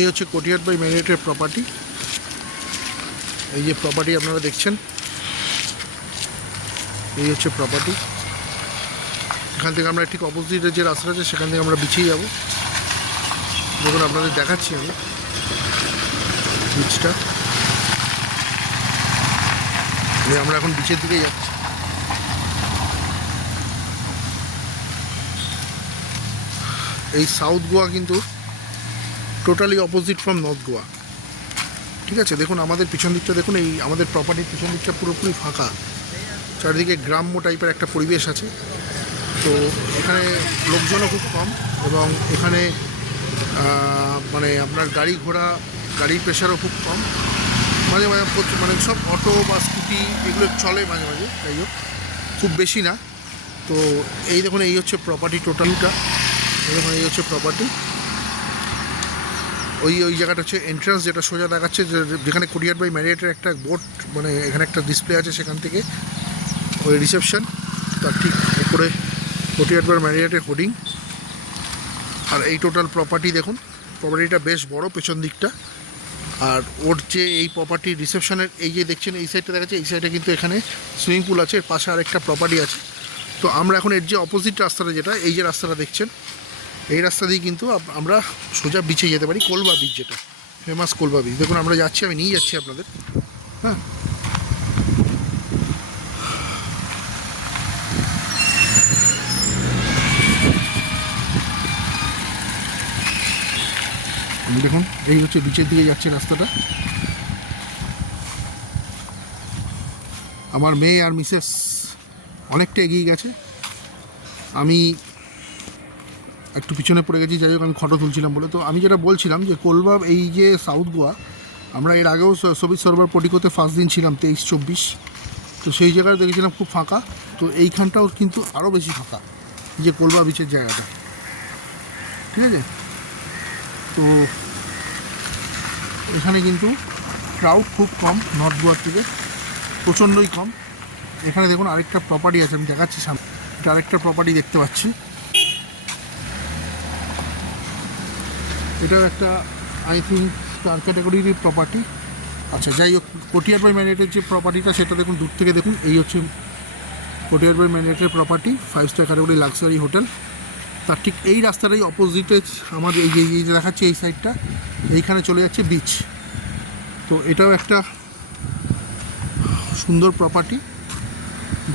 এই হচ্ছে Courtyard by ম্যারিয়টের প্রপার্টি। এই যে প্রপার্টি আপনারা দেখছেন, এই হচ্ছে প্রপার্টি। এখান থেকে আমরা ঠিক অপোজিটে যে রাস্তা আছে সেখান থেকে আমরা বিচেই যাব। দেখুন আপনাদের দেখাচ্ছি আমি বিচটা। আমরা এখন বিচের দিকে যাচ্ছি। এই সাউথ গোয়া কিন্তু totally opposite from north Goa. ঠিক আছে, দেখুন আমাদের পিছন দিকটা দেখুন, এই আমাদের প্রপার্টির পিছন দিকটা পুরোপুরি ফাঁকা, চারিদিকে গ্রাম্য টাইপের একটা পরিবেশ আছে। তো এখানে লোকজনও খুব কম এবং এখানে মানে আপনার গাড়ি ঘোড়া গাড়ির প্রেশারও খুব কম। মাঝে মাঝে মানে সব অটো বা স্কুটি এগুলো চলে মাঝে মাঝে, যাই হোক খুব বেশি না। তো এই দেখুন এই হচ্ছে প্রপার্টি টোটালটা। দেখুন এই হচ্ছে প্রপার্টি। ওই জায়গাটা হচ্ছে এন্ট্রান্স, যেটা সোজা দেখাচ্ছে যেখানে কোটিয়ার বাই ম্যারিয়টের একটা বোট, মানে এখানে একটা ডিসপ্লে আছে, সেখান থেকে ওই রিসেপশন, তার ঠিক উপরে কোটিয়ার বাই ম্যারিয়টের হোর্ডিং। আর এই টোটাল প্রপার্টি দেখুন, প্রপার্টিটা বেশ বড় পেছন দিকটা। আর ওর যে এই প্রপার্টি রিসেপশনের এই যে দেখছেন এই সাইডটা দেখাচ্ছে, এই সাইডে কিন্তু এখানে সুইমিং পুল আছে, এর পাশে আরেকটা প্রপার্টি আছে। তো আমরা এখন এর যে অপোজিট রাস্তাটা, যেটা এই যে রাস্তাটা দেখছেন, এই রাস্তা দিয়ে কিন্তু আমরা সোজা বিচে যেতে পারি, কোলবা বিচ, যেটা ফেমাস কোলবা বিচ। দেখুন আমরা যাচ্ছি, আমি নিয়ে যাচ্ছি আপনাদের। হ্যাঁ, দেখুন এই হচ্ছে বিচের দিকে যাচ্ছে রাস্তাটা। আমার মেয়ে আর মিসেস অনেকটা এগিয়ে গেছে, আমি একটু পিছনে পড়ে গেছি। যাই হোক, আমি ফটো তুলছিলাম বলে। তো আমি যেটা বলছিলাম যে কোলবা, এই যে সাউথ গোয়া, আমরা এর আগেও সবিজ সরোবর পোর্টিকোতে ফার্স্ট দিন ছিলাম 23-24। তো সেই জায়গায় দেখেছিলাম খুব ফাঁকা। তো এইখানটাও কিন্তু আরও বেশি ফাঁকা, যে কোলবা বিচের জায়গাটা। ঠিক আছে, তো এখানে কিন্তু ক্রাউড খুব কম, নর্থ গোয়ার থেকে প্রচণ্ডই কম। এখানে দেখুন আরেকটা প্রপার্টি আছে, আমি দেখাচ্ছি সামনে। এটা আরেকটা প্রপার্টি দেখতে পাচ্ছি, এটাও একটা আই থিঙ্ক স্টার ক্যাটাগরির প্রপার্টি। আচ্ছা, যাই হোক, কোটিয়ার বাই ম্যারিয়টের যে প্রপার্টিটা সেটা দেখুন দূর থেকে দেখুন। এই হচ্ছে কোটিয়ার বাই ম্যারিয়টের property, 5 star category luxury hotel. তার ঠিক এই রাস্তাটাই অপোজিটে আমাদের এই যে দেখাচ্ছে এই সাইডটা, এইখানে চলে যাচ্ছে বিচ। তো এটাও একটা সুন্দর প্রপার্টি,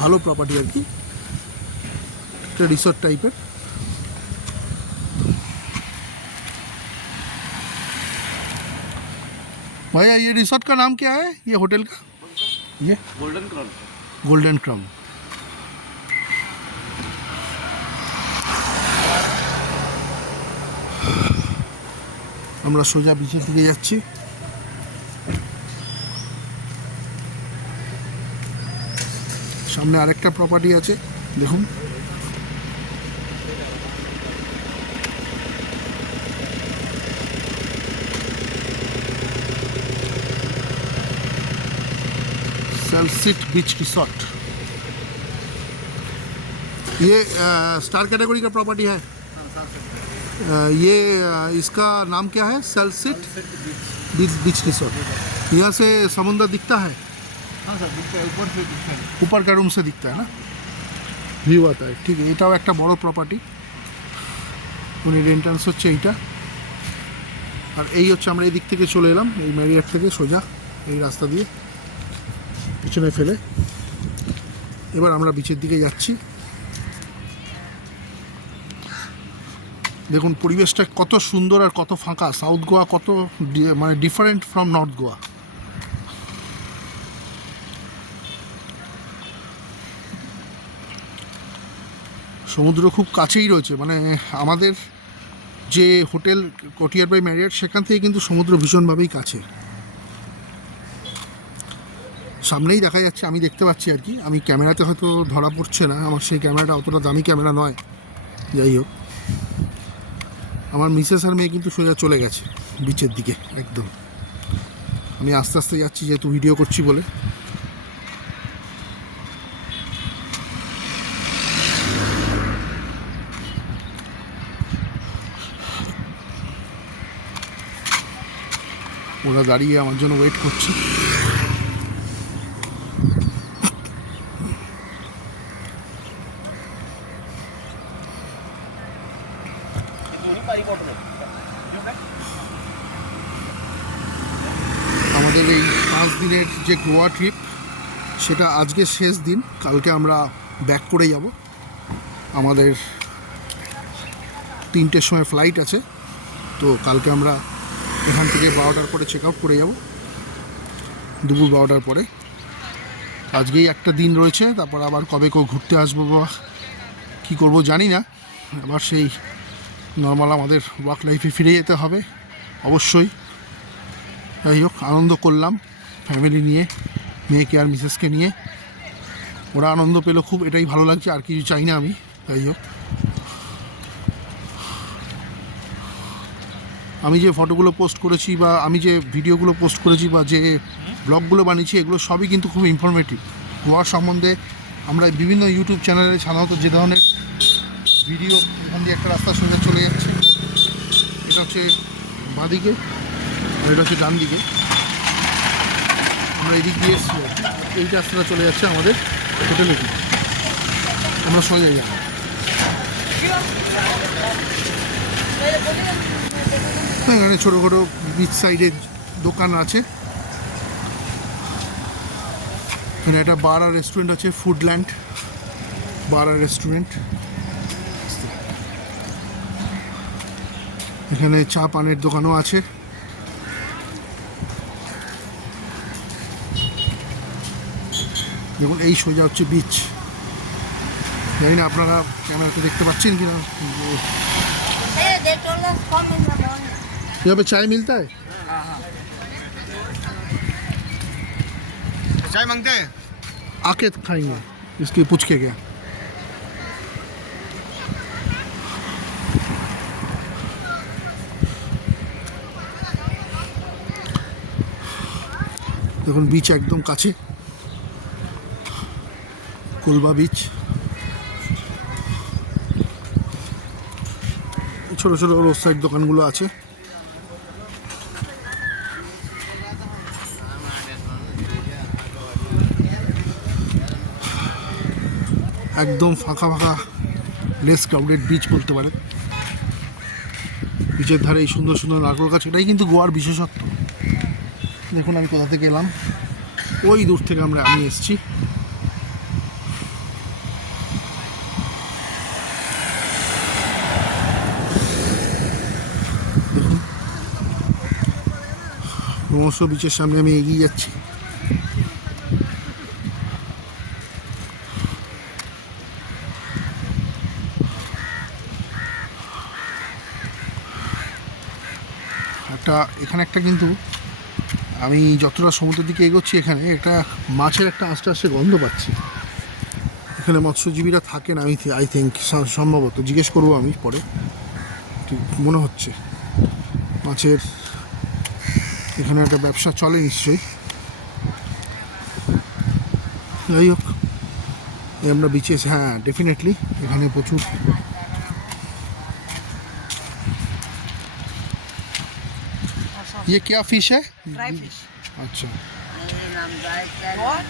ভালো প্রপার্টি আর কি, একটা রিসর্ট টাইপের। भैया ये रिसोर्ट का नाम क्या है, ये होटल का? ये गोल्डन क्राउन। Golden crown. আমরা সোজা বিচের দিকে যাচ্ছি। সামনে আরেকটা প্রপার্টি আছে, দেখুন। सेल्सिट बीच रिसोर्ट, ये स्टार कैटेगरी का प्रॉपर्टी है। ये इसका नाम क्या है? सेल्सिट बीच रिसोर्ट। यहाँ से समुद्र दिखता है? हाँ सर, दिखता है, ऊपर से दिखता है। ऊपर का रूम से दिखता है ना, ভিউ आता है। ঠিক আছে, এটাও একটা বড় প্রপার্টি। উনি এন্ট্রান্স হচ্ছে এইটা। আর এই হচ্ছে আমরা এই দিক থেকে চলে এলাম, এই ম্যারিয়ট থেকে সোজা এই রাস্তা দিয়ে পিছনে ফেলে এবার আমরা বিচের দিকে যাচ্ছি। দেখুন পরিবেশটা কত সুন্দর আর কত ফাঁকা। সাউথ গোয়া কত মানে ডিফারেন্ট ফ্রম নর্থ গোয়া। সমুদ্র খুব কাছেই রয়েছে, মানে আমাদের যে হোটেল কোটিয়ার বাই ম্যারিয়ট সেখান থেকে কিন্তু সমুদ্র ভীষণভাবেই কাছে, সামনেই দেখা যাচ্ছে, আমি দেখতে পাচ্ছি আর কি। আমি ক্যামেরাতে হয়তো ধরা পড়ছে না, আমার সেই ক্যামেরাটা অতটা দামি ক্যামেরা নয়। যাই হোক, আমার মিসেস আর মেয়ে কিন্তু সোজা চলে গেছে বিচের দিকে একদম। আমি আস্তে আস্তে যাচ্ছি যেহেতু ভিডিও করছি বলে। ওরা দাঁড়িয়ে আমার জন্য ওয়েট করছে। আমাদের এই 5 দিনের যে গোয়া ট্রিপ সেটা আজকে শেষ দিন, কালকে আমরা ব্যাক করে যাব। আমাদের 3টের সময় ফ্লাইট আছে, তো কালকে আমরা এখান থেকে 12টার পরে চেক আউট করে যাব, দুপুর 12টার পরে। আজকেই একটা দিন রয়েছে, তারপর আবার কবে ঘুরতে আসবো বা কী করবো জানি না। আবার সেই নর্মাল আমাদের ওয়ার্ক লাইফে ফিরে যেতে হবে অবশ্যই। যাই হোক, আনন্দ করলাম ফ্যামিলি নিয়ে, মেয়েকে আর মিসেসকে নিয়ে। ওরা আনন্দ পেলো খুব, এটাই ভালো লাগছে, আর কিছু চাই না আমি। যাই হোক, আমি যে ফটোগুলো পোস্ট করেছি বা আমি যে ভিডিওগুলো পোস্ট করেছি বা যে ব্লগগুলো বানিয়েছি, এগুলো সবই কিন্তু খুব ইনফরমেটিভ। গোয়ার সম্বন্ধে আমরা বিভিন্ন ইউটিউব চ্যানেলে সাধারণত যে ধরনের ভিডিও, এখান দিয়ে একটা রাস্তা সোজা চলে যাচ্ছে, এটা হচ্ছে বাঁদিকে আর এটা হচ্ছে ডান দিকে। আমরা এদিক দিয়ে এসেছি, এই রাস্তাটা চলে যাচ্ছে আমাদের হোটেলে, আমরা সোজা যাই। এখানে ছোটো ছোটো বিচ সাইডের দোকান আছে। এখানে একটা বার আর রেস্টুরেন্ট আছে, ফুডল্যান্ড বার আর রেস্টুরেন্ট। এখানে চা পানের দোকানও আছে। দেখুন, এই সোজা হচ্ছে বিচ। জানি না আপনারা ক্যামেরাতে দেখতে পাচ্ছেন কিনা। यहाँ पे चाय मिलता है? चाय मांगते हैं? आके खाएंगे, इसकी पूछ के गया। দেখুন, বিচ একদম কাছে, কোলবা বিচ। ছোটো ছোটো রোড সাইড দোকানগুলো আছে। একদম ফাঁকা ফাঁকা, লেস ক্রাউডেড বিচ বলতে পারেন। বিচের ধারে এই সুন্দর সুন্দর নারকেল গাছ, এটাই কিন্তু গোয়ার বিশেষত্ব। দেখুন আমি কোথা থেকে এলাম, ওই দূর থেকে আমি এসেছি। দেখুন, ক্রমশ বিচের সামনে আমি এগিয়ে যাচ্ছি। এখানে একটা কিন্তু, আমি যতটা সমুদ্রের দিকে এগোচ্ছি, এখানে একটা মাছের একটা আস্তে আস্তে গন্ধ পাচ্ছি। এখানে মৎস্যজীবীরা থাকেন, আই থিঙ্ক, সম্ভবত, জিজ্ঞেস করবো আমি পরে। ঠিক মনে হচ্ছে মাছের এখানে একটা ব্যবসা চলে নিশ্চয়ই। যাই হোক, আমরা বিচে, হ্যাঁ ডেফিনেটলি এখানে প্রচুর। ये क्या फिश है? Dry fish. अच्छा, और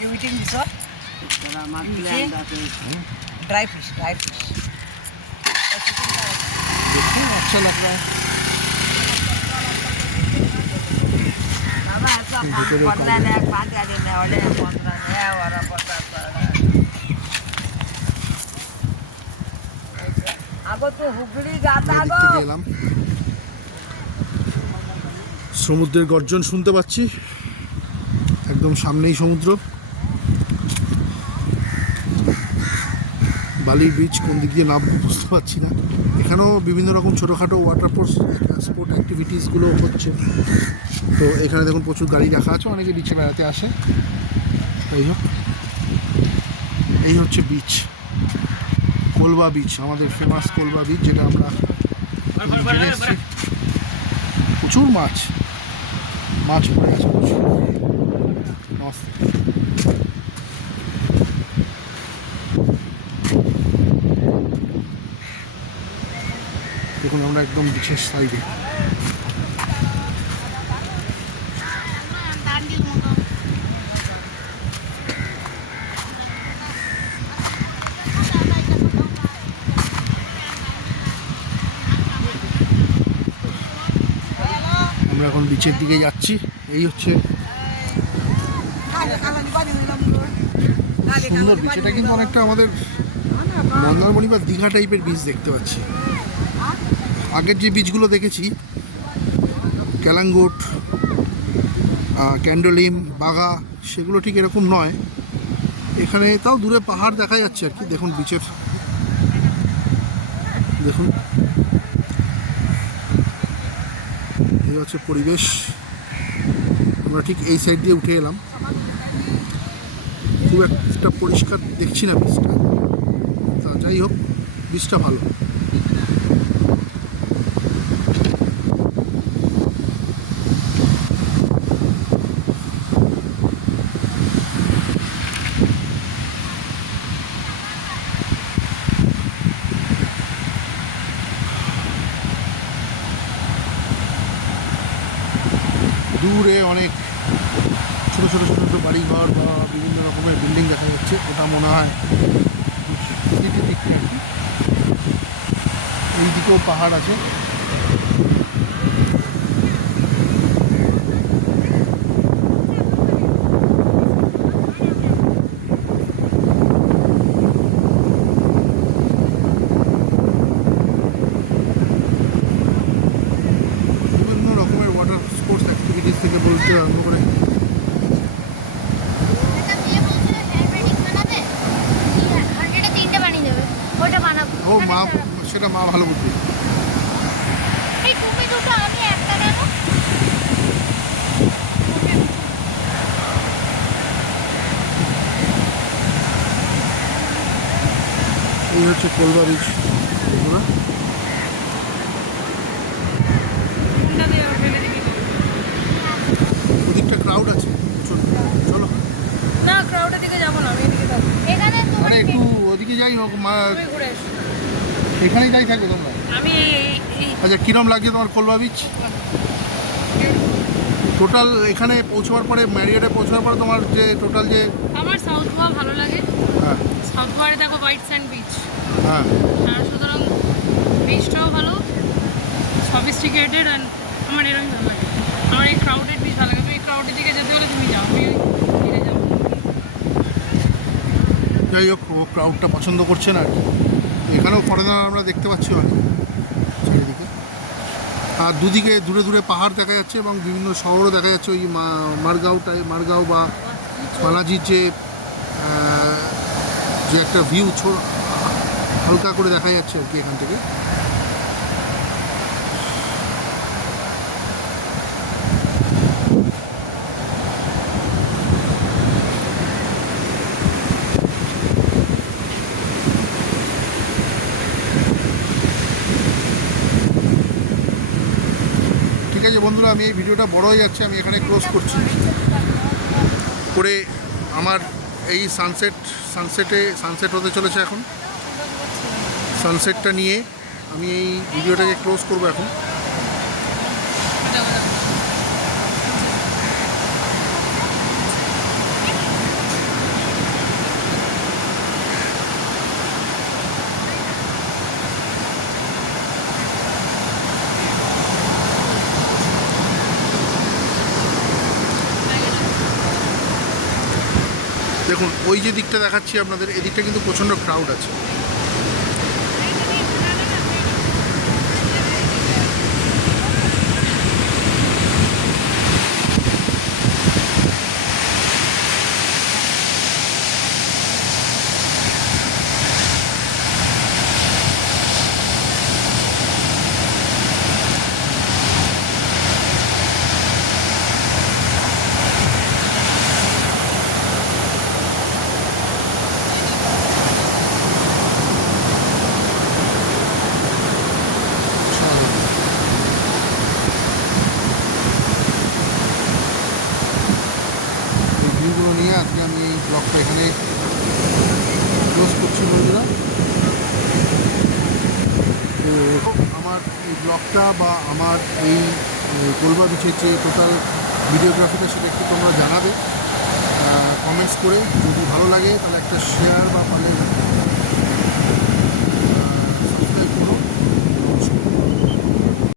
you eating this one? Dry fish, dry fish. देखो अच्छा लग रहा है। Mama, ऐसा पढ़ना है, पाँच गाड़ी में और ले पढ़ना है और पढ़ना है। আগো তো হুগলি গাতা এদিক গো। থেকে এলাম, সমুদ্রের গর্জন শুনতে পাচ্ছি, একদম সামনেই সমুদ্র। বালির বিচ, কোন দিক দিয়ে নামবো বুঝতে পারছি না। এখানেও বিভিন্ন রকম ছোটোখাটো ওয়াটার স্পোর্ট অ্যাক্টিভিটিসগুলো হচ্ছে। তো এখানে দেখুন প্রচুর গাড়ি রাখা আছে, অনেকে বিচে বেড়াতে আসে। যাই হোক, এই হচ্ছে বিচ, কোলবা বিচ, আমাদের ফেমাস কোলবা বিচ, যেটা আমরা ঘুরে এসেছি। প্রচুর মাছ পড়ে আছে প্রচুর। নমস্তে। দেখুন আমরা আমরা একদম বিশেষ সাইডে। আমরা এখন বিচের দিকে যাচ্ছি। এই হচ্ছে সুন্দর বিচ। এটা কিন্তু অনেকটা আমাদের মন্দারমণি বা দীঘা টাইপের বিচ দেখতে পাচ্ছি। আগের যে বিচগুলো দেখেছি ক্যালাঙ্গুট, ক্যান্ডোলিম, বাগা, সেগুলো ঠিক এরকম নয়। এখানে তাও দূরে পাহাড় দেখা যাচ্ছে আর কি। দেখুন বিচের, দেখুন এই হচ্ছে পরিবেশ। আমরা ঠিক এই সাইড দিয়ে উঠে এলাম। খুব একটা পরিষ্কার দেখছি না বিচটা, তা যাই হোক বিচটা ভালো। দূরে অনেক ছোটো ছোটো ছোটো ছোটো বাড়িঘর বা বিভিন্ন রকমের বিল্ডিং দেখা যাচ্ছে। ওটা মনে হয় সিটি দিকটা আর কি। এই দিকেও পাহাড় আছে। বিভিন্ন রকমের ওয়াটার স্পোর্টস অ্যাক্টিভিটিস থেকে বলতে আরম্ভ করে ও মা, সেটা মা ভালো বুঝবে। এই হচ্ছে কোলবা বিচ। বন্ধুরা ওদিকটা ক্রাউড আছে প্রচুর। চলো না, ক্রাউডের দিকে যাবো না, আমি এদিকে যাবো। আরে একটু ওদিকে যাই হোক, তুমি ঘুরে এসো। এখানেই যাই থাকো তোমরা। আমি আচ্ছা, কিরম লাগছে তোমার কোলবা বিচ? টোটাল এখানে পৌঁছাবার পরে, ম্যারিয়েটে পৌঁছাবার পরে তোমার যে টোটাল যে আমার সাউথ গোয়া ভালো লাগে। হ্যাঁ সাউথ গোয়ারে দেখো হোয়াইট স্যান্ড বিচ, হ্যাঁ আর সুতরাং বিচটাও ভালো, সফিস্টিকেটেড, অ্যান্ড আমার এরকম ভালো লাগে। আমার এই ক্রাউডেড বিচ ভালো লাগে। এই ক্রাউডের দিকে যেতে হলে তুমি যাও, আমি দিকে যাবো। যাই হোক, ও ক্রাউডটা পছন্দ করছে না আর কি। এখানেও ফরেনার আমরা দেখতে পাচ্ছি অনেক চারিদিকে। আর দুদিকে দূরে দূরে পাহাড় দেখা যাচ্ছে এবং বিভিন্ন শহরও দেখা যাচ্ছে। ওই মারগাঁও বা পানাজির যে যে একটা ভিউ হালকা করে দেখা যাচ্ছে আর কি এখান থেকে। ঠিক আছে বন্ধুরা, আমি এই ভিডিওটা বড় হয়ে যাচ্ছে, আমি এখানে ক্লোজ করছি। করে আমার এই সানসেট হতে চলেছে এখন। সানসেটটা নিয়ে আমি এই ভিডিওটাকে ক্লোজ করব এখন। দেখুন ওই যে দিকটা দেখাচ্ছি আপনাদের, এদিকটা কিন্তু প্রচণ্ড ক্রাউড আছে। বিচটা বা আমার এই কোলবা বিচের যে টোটাল ভিডিওগ্রাফিটা সেটা একটু তোমরা জানাবে কমেন্টস করে। যদি ভালো লাগে তাহলে একটা শেয়ার বা পারলে